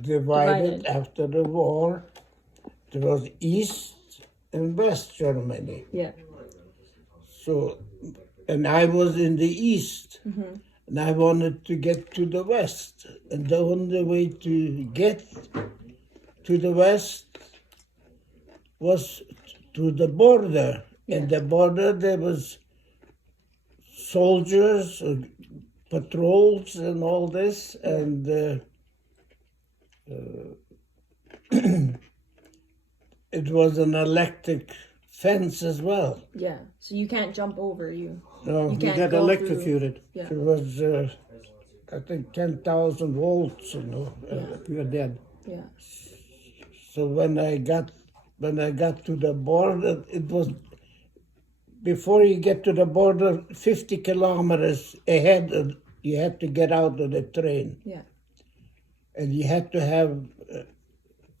divided after the war. There was East and West Germany. Yeah. So, and I was in the East, and I wanted to get to the West. And the only way to get to the West was to the border. And the border, there was soldiers, patrols, and all this, and it was an electric fence as well. Yeah. So you can't jump over you. No, You You can't got go electrocuted. Yeah. it was, I think, 10,000 volts. You're dead. Yeah. So when I got to the border, it was before you get to the border, 50 kilometers ahead. You had to get out of the train, Yeah. and you had to have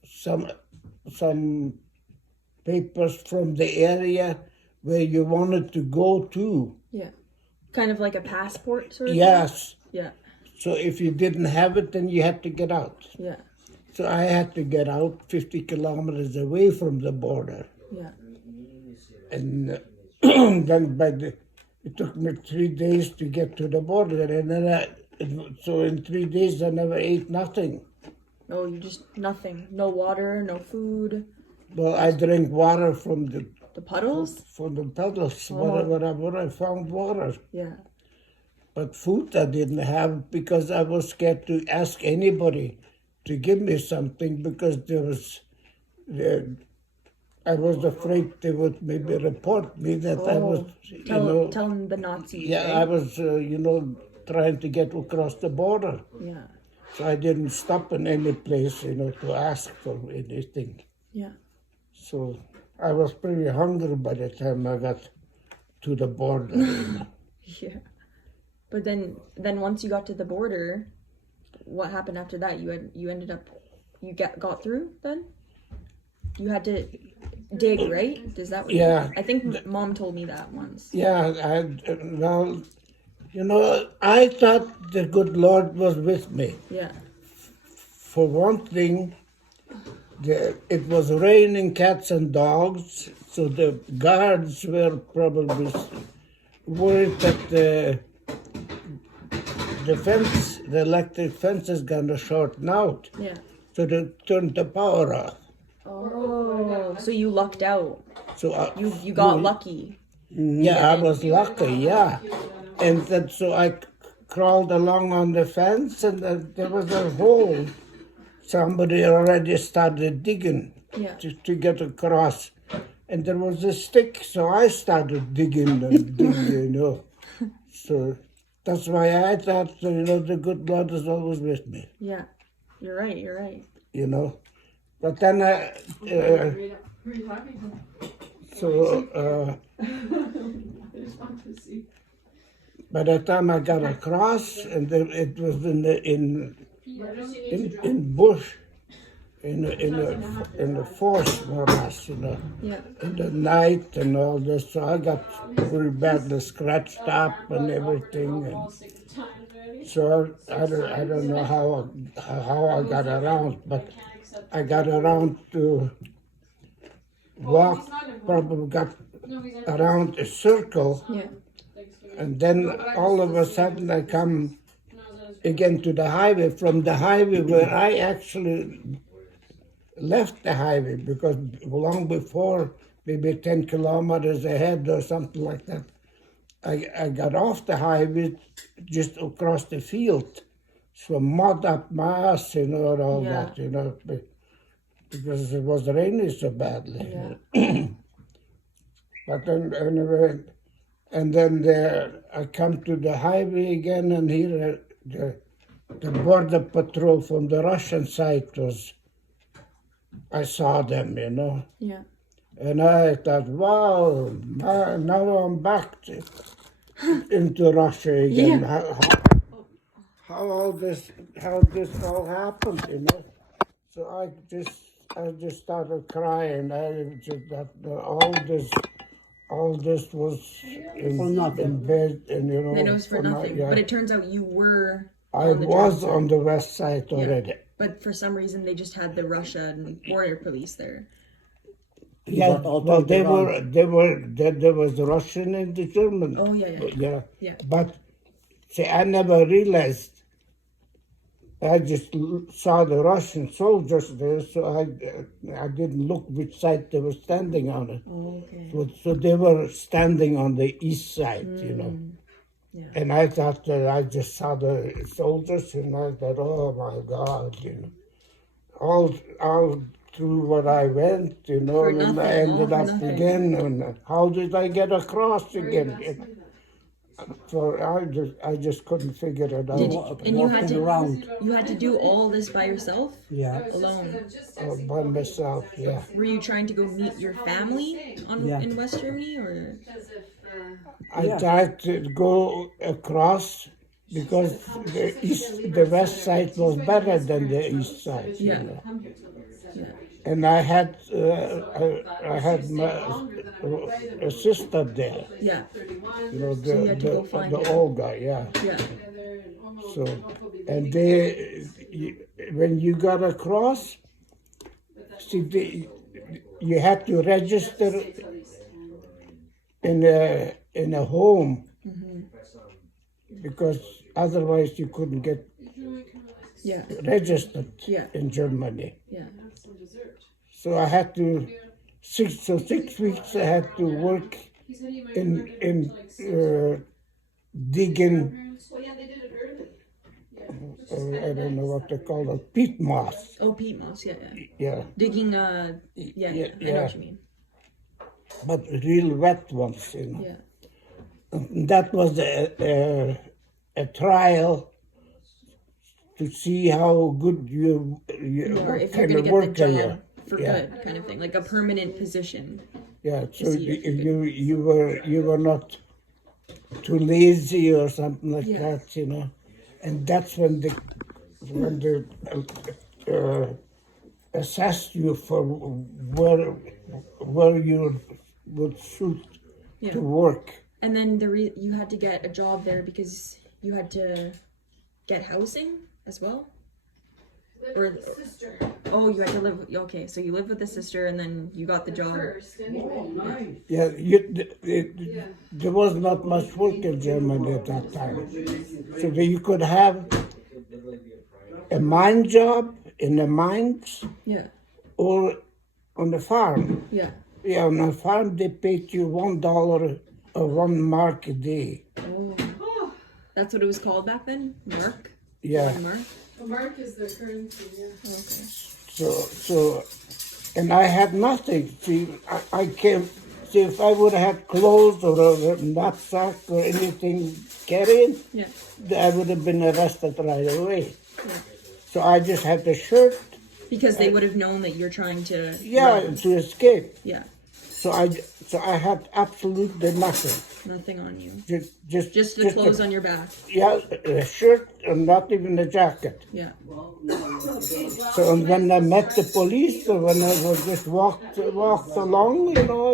some papers from the area where you wanted to go to. Yeah. Kind of like a passport sort of Yes. thing? Yeah. So if you didn't have it, then you had to get out. Yeah. So I had to get out 50 kilometers away from the border. Yeah. And then it took me 3 days to get to the border. And then so in 3 days I never ate nothing. Oh, you just nothing. No water, no food. Well, I drank water from the The puddles? pedals, Oh. wherever I found water. Yeah. But food I didn't have because I was scared to ask anybody to give me something because I was afraid they would maybe report me that I was, Tell them the Nazis. yeah, right? I was, trying to get across the border. Yeah. So I didn't stop in any place, to ask for anything. Yeah. So I was pretty hungry by the time I got to the border. Yeah. But then once you got to the border, what happened after that? You ended up got through then? You had to dig, right? Is that what Yeah. I think Mom told me that once. Yeah, I thought the good Lord was with me. Yeah. For one thing, it was raining cats and dogs, so the guards were probably worried that the electric fence is gonna shorten out, Yeah. so they turned the power off. Oh, so you lucked out. So You got lucky. yeah, I was lucky, yeah. And then so I crawled along on the fence, and there was a hole. Somebody already started digging Yeah. to get across. And there was a stick, so I started digging and digging, So that's why I thought, the good Lord is always with me, Yeah. You're right. You're right. But then by the time I got across, and then it was in bush, in the forest more or less, Yeah. in the night and all this. So I got pretty badly scratched up and everything, and so I don't know how I got around, but I got around to walk, probably got around a circle. Yeah. And then all of a sudden I come again to the highway, from the highway where I actually left the highway, because long before, maybe 10 kilometers ahead or something like that, I got off the highway just across the field. So mud up my ass, and all Yeah. that, because it was raining so badly. Yeah. But then anyway, and then I come to the highway again, and here the border patrol from the Russian side I saw them, Yeah. and I thought, wow, now I'm back into Russia again. Yeah. How this all happened, So I just started crying. I just thought all this was in bed, and Then it was for nothing. yeah. But it turns out you were. I on the was job. on the west side already. But for some reason, they just had the Russian border police there. Yeah, But all well, turned there was the Russian and the German. Oh, yeah. Yeah. But see, I never realized. I just saw the Russian soldiers there, so I didn't look which side they were standing on it. Oh, okay. So they were standing on the east side, you know. Yeah. And I thought that I just saw the soldiers, and I thought, oh my God, you know. All through what I went, you know, For and nothing, I all ended for up nothing. again, and how did I get across again? So I just couldn't figure it out. Did you, and you had walking to around. you had to do all this by yourself, Yeah. alone. By myself, yeah. Were you trying to go meet your family Yeah. in West Germany, or? I Yeah. tried to go across because the west side was better than the east side. You Yeah. know. Yeah. And I had a sister there. Yeah. You know, you had to go find the her. Olga, yeah. Yeah. So, and when you got across, see, you had to register in a home because otherwise you couldn't get Yeah. registered Yeah. in Germany. Yeah. So I had to 6 weeks I had to work in digging. I don't know what they call it, peat moss. Oh, peat moss. Yeah. Yeah. Yeah, Digging. Yeah. Yeah, I know yeah. what you mean. but real wet ones, you know. Yeah. And that was a trial to see how good you Or if you're kind gonna of get the worker you job are. for Yeah. good, kind of thing, like a permanent position. Yeah, so see if you were not too lazy or something like Yeah. that, you know. And that's when they assessed you for where you would suit Yeah. to work. And then you had to get a job there because you had to get housing as well. Or oh, you had to live. Okay, so you lived with the sister, and then you got the job. Yeah, there was not much work in Germany at that time. So that you could have a mine job in the mines Yeah. or on the farm. Yeah. Yeah, on the farm they paid you $1 or 1 mark a day. Oh. That's what it was called back then? Mark? Yeah. 1 mark? A mark is the currency, yeah. Okay. So, and I had nothing. See, I came. See, if I would have had clothes or a knapsack or anything carrying, Yeah. I would have been arrested right away. Yeah. So I just had a shirt, Because they would have known that you're trying to. yeah, run. to escape. Yeah. So I had absolutely nothing. Nothing on you. Just The clothes a, on your back. yeah, a shirt and not even a jacket. Yeah. So and when I met the police, or when I was just walked along, you know,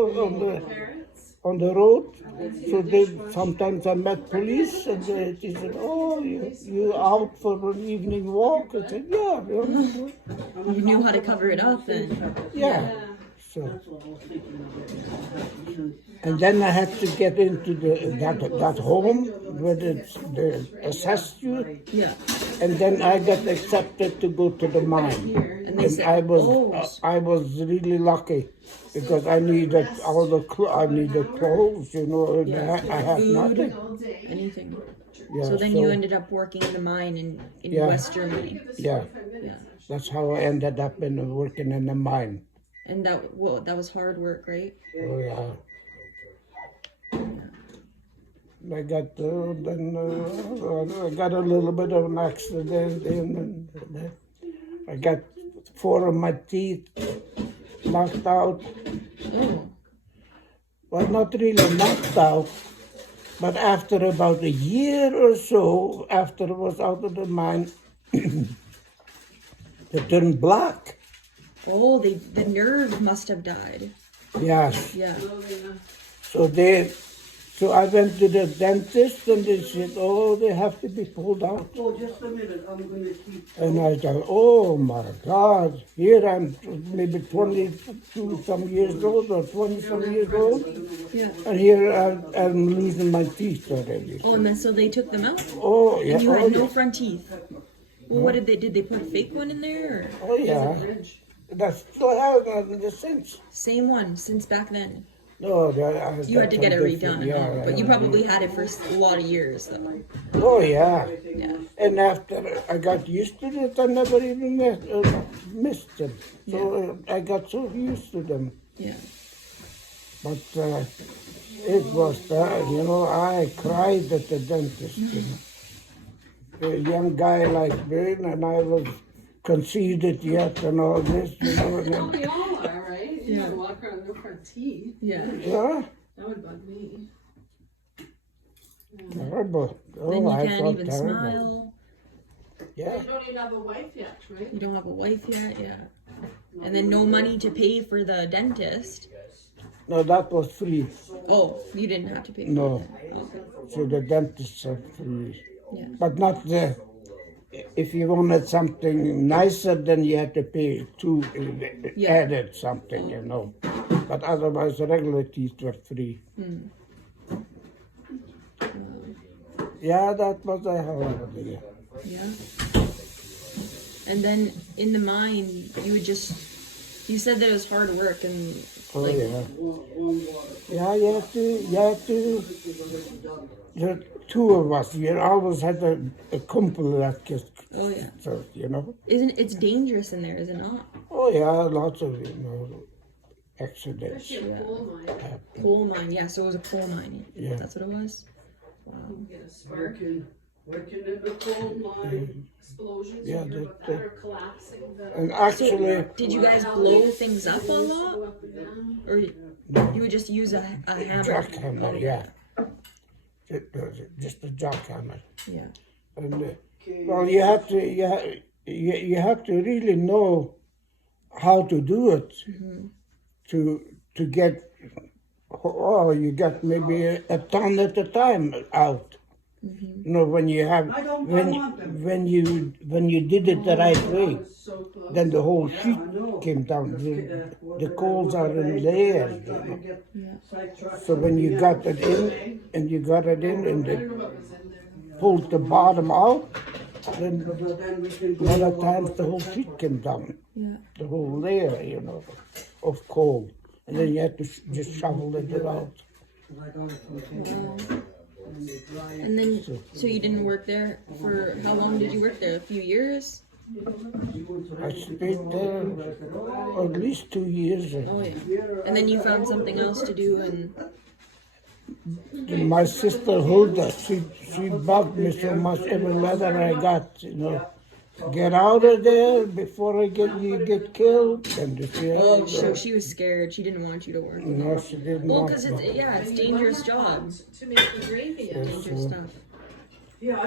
on the road, so sometimes I met police, and they said, "Oh, you out for an evening walk?" I said, "Yeah, You knew how to cover it up then. yeah." So, and then I had to get into that home where they assessed you. Yeah. And then I got accepted to go to the mine. And they said, I "Oh." I was really lucky because I needed I needed clothes, you know, and Yeah. I had Food. nothing. Anything. Yeah, So then you ended up working in the mine in Yeah. West Germany. Yeah, Yeah. that's how I ended up working in the mine. And that was hard work, right? Oh yeah. I got I got a little bit of an accident, and I got 4 of my teeth knocked out. Oh. Well, not really knocked out, but after about a year or so, after I was out of the mine, they turned black. Oh, the nerve must have died. Yes. Yeah. So So I went to the dentist and they said, oh, they have to be pulled out. Oh, just a minute, I'm gonna keep. And I thought, oh my God, here I'm maybe 22 some years old or 20 some years old. Yeah. And here I'm losing my teeth already. Oh, and then so they took them out, Oh, yeah. and you Oh, had no yeah. front teeth. Well, what did they? Did they put a fake one in there? Or? Oh, yeah. That's still have the sense. Same one since back then. No, You had to get it redone, Yeah, but you probably had it for a lot of years, though. Oh, yeah. Yeah. And after I got used to it, I never even missed them. So I got so used to them. Yeah. But it was bad, you know. I cried at the dentist. You know. A young guy like me, and I was conceited yet and all this, you know. And Well, then, we all are, right? You Yeah. don't walk around with no front teeth. Yeah. yeah, That would bug me. terrible. Oh, Then you I can't felt even terrible. smile. Yeah. You don't even have a wife yet, right? You don't have a wife yet. Yeah. And then no money to pay for the dentist. No, that was free. Oh, you didn't have to pay. For No. it. Okay. So the dentists are free. Yeah. But not the. If you wanted something nicer, then you had to pay two Yeah. added something, you know. But otherwise, the regular teeth were free. Yeah, that was a hell of a deal. Yeah. And then in the mine, you would just. You said that it was hard work and Oh like. yeah. Yeah, you had to. The two of us, you always had a couple that just, Oh yeah. so, you know. Isn't it's dangerous in there? Is it not? Oh yeah, lots of, you know, accidents. Especially a coal mine. Coal mine. Yeah. So it was a coal mine. Yeah. That's what it was. You get a spark, Working in the coal mine. explosions, Yeah, you hear about that- that, or collapsing the. And actually, Did you guys blow things up a Go lot, up and down. or you would just use a hammer? jackhammer, yeah. Just a jackhammer. Yeah. And well, you have to you have to really know how to do it to get. Oh, you get maybe a ton at a time out. You know, when you have I want them. when you did it the right way, So close. then the whole Yeah, sheet I know. came down. The coals are in layers. You know. Yeah. So when you got it in, and you got it in, and I they don't know what was in there. pulled the bottom out, then Then we can a lot of times the whole sheet came down, Yeah. the whole layer, you know, of coal. And then you had to just shovel it out. And then, so you didn't work there for how long did you work there? A few years? I stayed there at least 2 years. Oh yeah. And then you found something else to do, and My sister Hulda, she bugged me so much every letter I got, you know. Get out of there before you get killed. And so she was scared. She didn't want you to work. no, she didn't Well, want because to. it's dangerous job, To make the gravy in. dangerous stuff.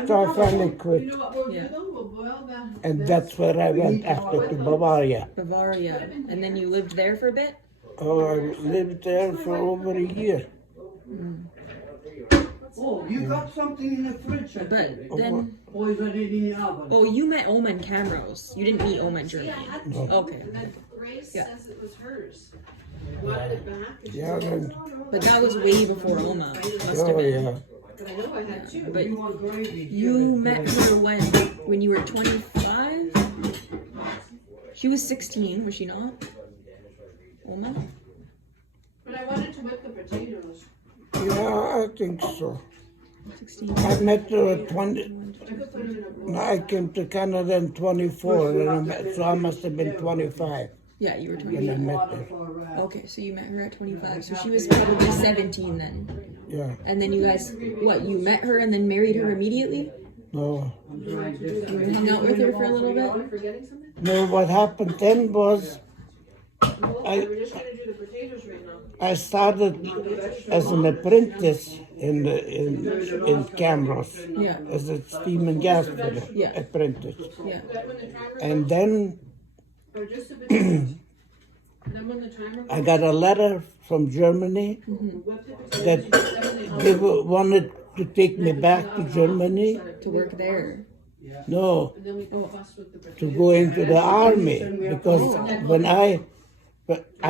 So I finally quit. You know what we'll Yeah. do though? We'll boil that. And that's where I went after to Bavaria. Bavaria, and then you lived there for a bit. Oh, I lived there for over a year. Oh, you got something in the fridge? I But think. then, Or is it in the oven? oh, you met Oman Camrose. You didn't meet Oman Yeah, I Germany. had No. to. Okay. And then Grace Yeah. says it was hers. Wanted it back. And she Yeah, said, then- "Oh, no, But that was way before Oma. Must have Oh, been. yeah. But I know I had two. But You want gravy? you met her when you were 25. She was 16, was she not? Oma? But I wanted to whip the potatoes. Yeah, I think so. 16. I met her at 20. I could put it in a bowl. I came to Canada in 24, so I must have been 25 Yeah, you were when 25. I met Water her. for, Okay, so you met her at 25. So she was probably 17 then. Yeah, And then you guys, what, you met her and then married her immediately? no. You hung out with her for a little bit? Am I forgetting something? No, what happened then was No, I- we're just gonna do the potatoes right now. I started as an apprentice in Camrose, Yeah, as a steam and gas fitter, Yeah. apprentice. yeah. But when the timer And then or just the potatoes. Then when the timer I got a letter from Germany that they wanted to take me back to Germany. To work there. No, and then we go fuss with the to go into the army because when I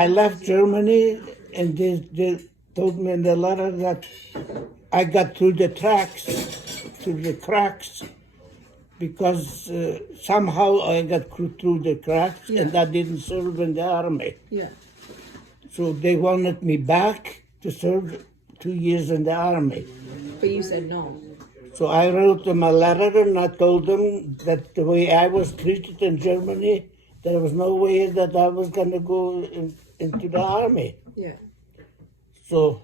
left Germany and they told me in the letter that I got through the cracks because somehow I got through the cracks and I didn't serve in the army. Yeah. So they wanted me back to serve 2 years in the army. But you said no. So I wrote them a letter and I told them that the way I was treated in Germany, there was no way that I was going to go into the army. Yeah. So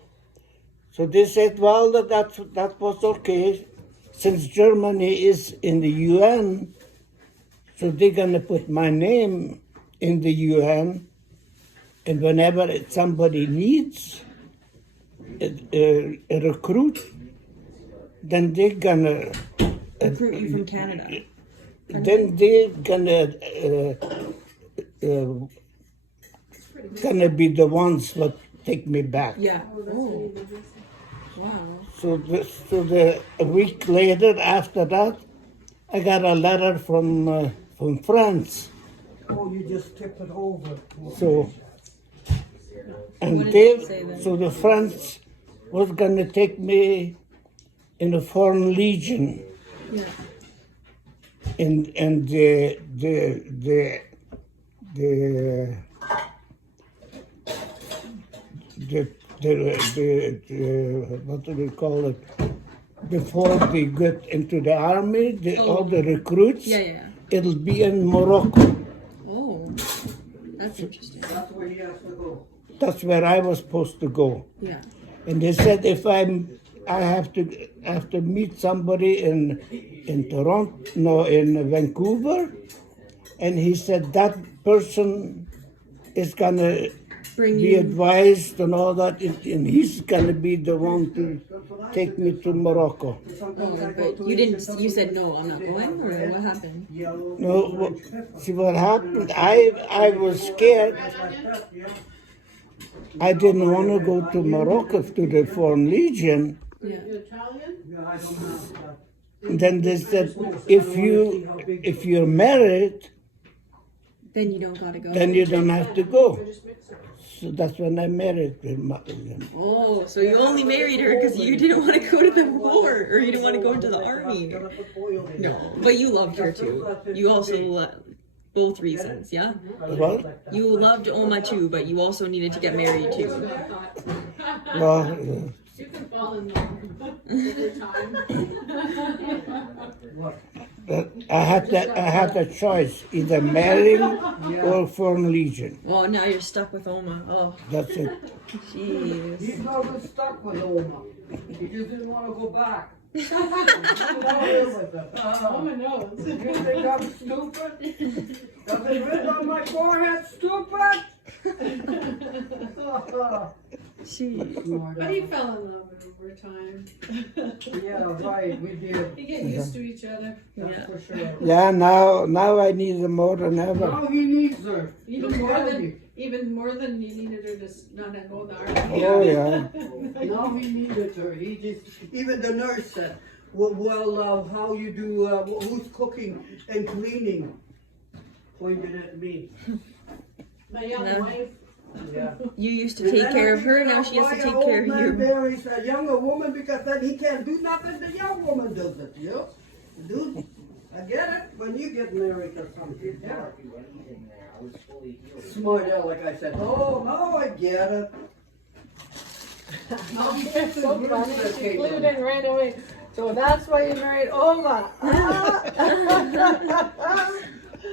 they said, well, that was okay. Since Germany is in the UN, so they're going to put my name in the UN. And whenever somebody needs a recruit, then they're gonna Recruit you from Canada. then they're gonna be the ones that take me back. Yeah. Oh. Wow. So a week later, after that, I got a letter from France. Oh, you just tip it over. So What and did they it say then? so the France was gonna take me in the Foreign Legion. Yeah. And the what do we call it? Before they get into the army, all the recruits, Yeah. it'll be in Morocco. Oh. That's interesting. That's where he has to go. That's where I was supposed to go. Yeah. And they said if I have to meet somebody in Toronto, no, in Vancouver, and he said that person is gonna Bring be you. advised and all that, and he's gonna be the one to take me to Morocco. Sometimes I go But to you eat didn't. and somebody You said gets no. I'm not going. Or what happened? yellow, No, orange pepper. see what happened? I was scared. Like that, yeah. I didn't want to go to Morocco to the Foreign Legion. Yeah. You Italian? Yeah, I don't have that. Then they said if you're married, Then you don't gotta go. then you don't have to go. So that's when I married them. Oh, so you only married her because you didn't want to go to the war, or you didn't want to go into the army. Gotta put oil in it. No, but you loved her too. You also both reasons, yeah. What? You loved Oma too, but you also needed to get married too. Well, You can fall in love over time. I had a choice, either marrying or Foreign Legion. Well, now you're stuck with Oma. Oh, That's it. jeez. He's not stuck with Oma. He just didn't want to go back. Oh, my nose. You think I'm stupid? Does it written on my forehead, stupid? Jeez. But he fell in love over time. Yeah, right, we did. You get used to each other. That's Yeah. for sure. Yeah, now I need her more than ever. Now he needs her. Even more than you needed her to not go in the army. Oh yeah. Now he needed her. He just, even the nurse said, well, how you do, who's cooking and cleaning? Pointed at me. My young No. wife. Yeah. You used to take care of her, now she has to take care of you. Marries a younger woman because then he can't do nothing, the young woman does it, you know? Dude, I get it when you get married or something. Yeah. Smart out, like I said. Oh, now I get it. So funny. She flew in right away. So that's why you married Oma.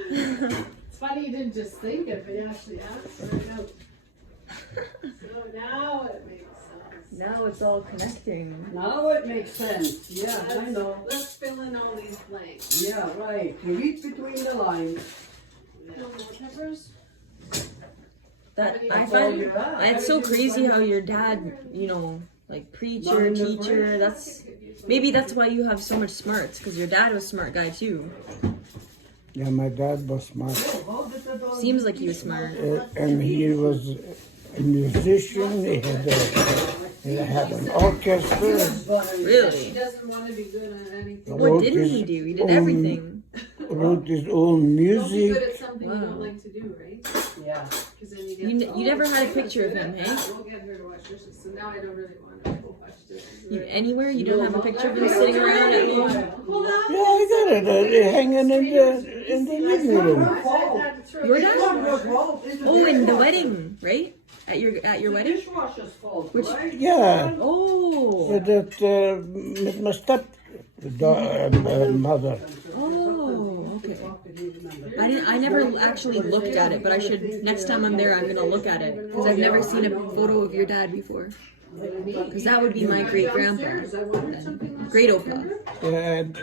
It's funny you didn't just think it, but you actually asked right out. So now it makes sense. Now it's all connecting. Now it makes sense. Yeah, I know. Let's fill in all these blanks. Yeah, right. You read between the lines. No more peppers? That I That's all find you got. it's so crazy how your dad, like preacher, teacher. That's maybe that's why you have so much smarts, because your dad was a smart guy too. Yeah, my dad was smart. How did the dog? Seems like he was smart. And he was a musician. He had an orchestra. He Really? doesn't want to be good at anything. What Wrote didn't his he do? He did own- everything. Wrote his own Don't be music. good at something you Wow. don't like to do, right? Yeah. Because then you get. You never had a picture of him, hey? We'll get her to wash dishes. So now I don't really want to go wash dishes. Anywhere you don't have a picture of him sitting around at home. Hold on. Yeah, I got it hanging in the living room. Your dad? Your fault. It's the Oh, in the dishwasher. wedding, right? At your It's the wedding? dishwasher's fault, Which- right? Yeah, Oh. with that with my step mother. Oh, okay. I never actually looked at it, but I should. Next time I'm there, I'm gonna look at it because I've never seen a photo of your dad before. Because that would be my great grandpa, great opa. And I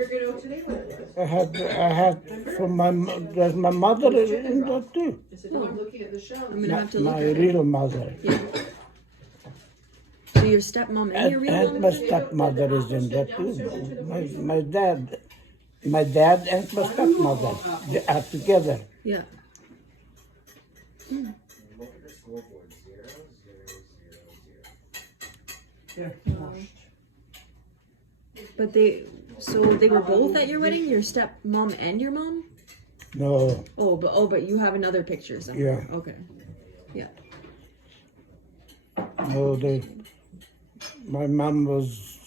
figured out today what it was. I had from there's my mother in that too. I said, no, I'm looking at the show. I'm gonna have to look My at it. real mother. Yeah. So your stepmom and your real And my mom? stepmother is in that too. My dad and my stepmother, they are together. Yeah. Yeah. But they were both at your wedding, your stepmom and your mom? No, But you have another picture somewhere. Yeah. Okay. Yeah. no, my mom was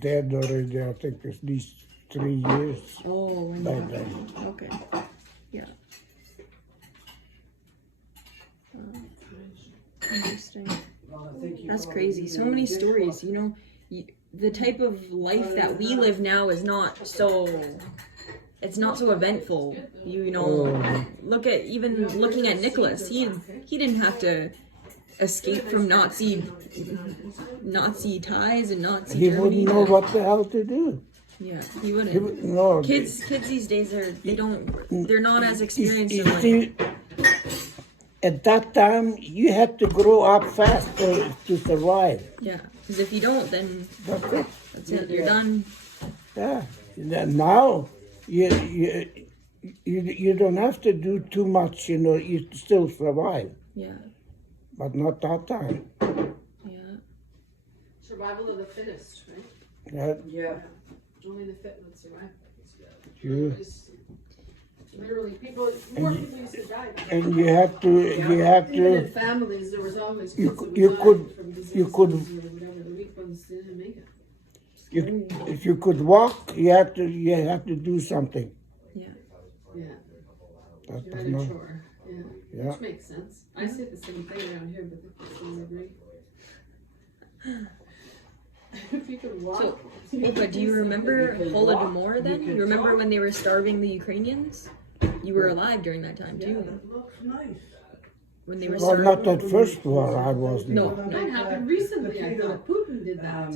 dead already. I think at least 3 years Oh, when by you- then. okay. Yeah. Interesting. That's crazy. So many stories, you know. The type of life that we live now is not so. It's not so eventful. You know, look at even looking at Nicholas. He didn't have to escape from Nazi ties and Nazi He Germany. wouldn't know what the hell to do. Yeah, he wouldn't. He would, no, Kids these days they're not as experienced You in life. see, at that time, you had to grow up fast to survive. Yeah, because if you don't, then That's it. that's it. You're done. Yeah. Now, you don't have to do too much. You know, you still survive, Yeah, but not that time. yeah. Survival of the fittest, right? Yeah, Yeah. Only the fit would survive. you, Just literally, more people used to die. and you have Even in to. families, there was always You kids that would you die could- from you could- diseases or whatever. The weak ones didn't make it. If you could walk, you have to do something. Yeah, That you was had a not. chore. Yeah, Yeah. which makes sense. I say the same thing around here, but the kids don't agree. If you could walk. So, Opa, do you remember Holodomor then? You remember when they were starving the Ukrainians? You were alive during that time too. Looks nice. When they were Well, starving. not that first war. I wasn't. No. That happened recently. I thought Putin did that.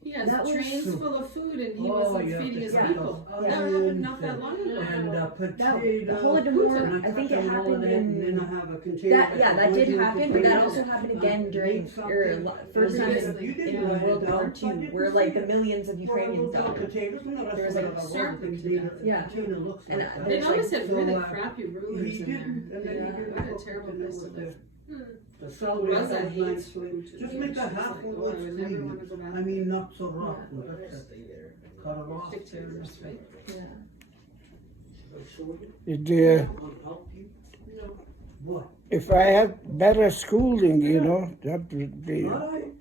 He has that was trains soup. full of food and he Oh, wasn't yeah, feeding his yeah. people. That happened not that long ago. And Holodomor, potatoes. I think it happened And then in. I have a container. That did happen, but that also happened again during first time in World War II, where like the millions of Ukrainians died. There was, like, a starving to death. Yeah. And They there's always like had really crappy rulers in there. He What a terrible mess of it. The celery Was that was hate nice. food? Just make the half Oh, of I would never want to go back. I mean, not so rough. But that's it. Cut it off. Dictators, right? What? If I had better schooling, you know, that would be. All right.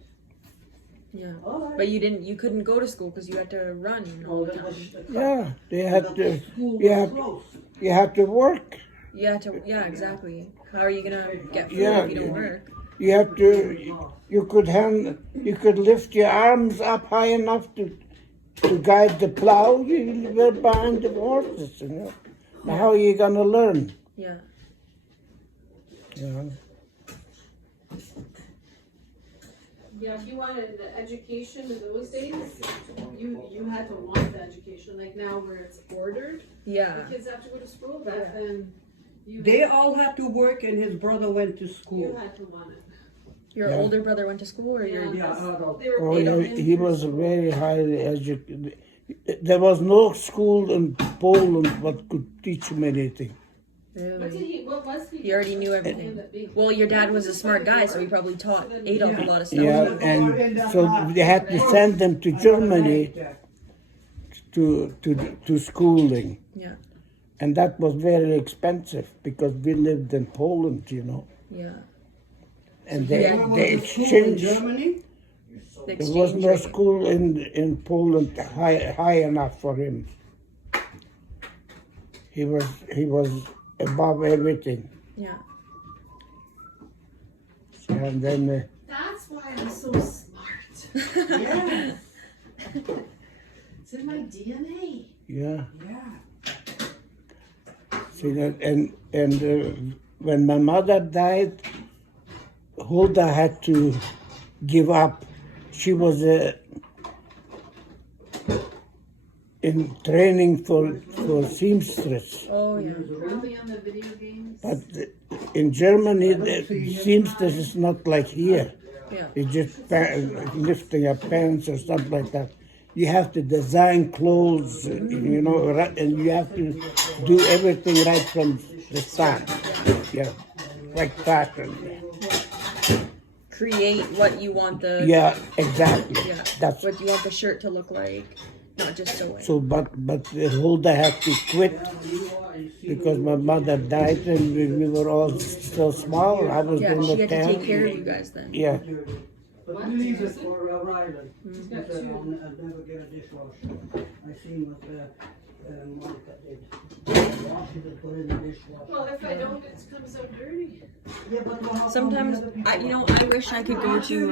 Yeah. All right. But you couldn't go to school because you had to run all the time. Yeah, they had to. School Yeah. was close. You had to work. Yeah, exactly. How are you gonna get food Yeah, if you don't work? You had to. You could lift your arms up high enough to guide the plow. You were behind the horses, you know. Now how are you gonna learn? Yeah. You know? Yeah, if you wanted the education in those days, you had to want the education. Like now where it's ordered, Yeah. the kids have to go to school. Back then, They all had to work and his brother went to you school. had to want it. Your Yeah. older brother went to school, or your Yeah, adult. They were Oh, paid yeah, off he was very highly educated. There was no school in Poland that could teach him anything. Really? What was he? He already knew everything. Well, your dad was a smart guy, so he probably taught Adolf a lot of stuff. Yeah, and so they had to send them to Germany to schooling. Yeah. And that was very expensive because we lived in Poland, you know. Yeah. And Yeah. they In exchanged. Germany? The There was exchange no rate. school in Poland high enough for him. He was above everything. Yeah. And then That's why I'm so smart. Yeah, It's in my DNA. yeah. yeah. See that, and when my mother died, Hulda had to give up. She was in training for seamstress, Oh yeah. Really on the video games? but in Germany, the seamstress is not like here. Yeah. It's just lifting up pants or something like that. You have to design clothes, you know, and you have to do everything right from the start. Yeah, like fashion. Create what you want the Yeah, exactly. yeah. That's What you want the shirt to look like, not just sewing. so. But Hulda had to quit because my mother died, and we were all still small. I was Yeah, in she the had to take town. care of you guys then. Yeah, But we leave it for Ryland. I'll never get a dishwasher. I seen what Monica did. Wash it and put it in the dishwasher. Well, if I don't, it comes out dirty. Yeah, but how come Sometimes the other people I wish I could go to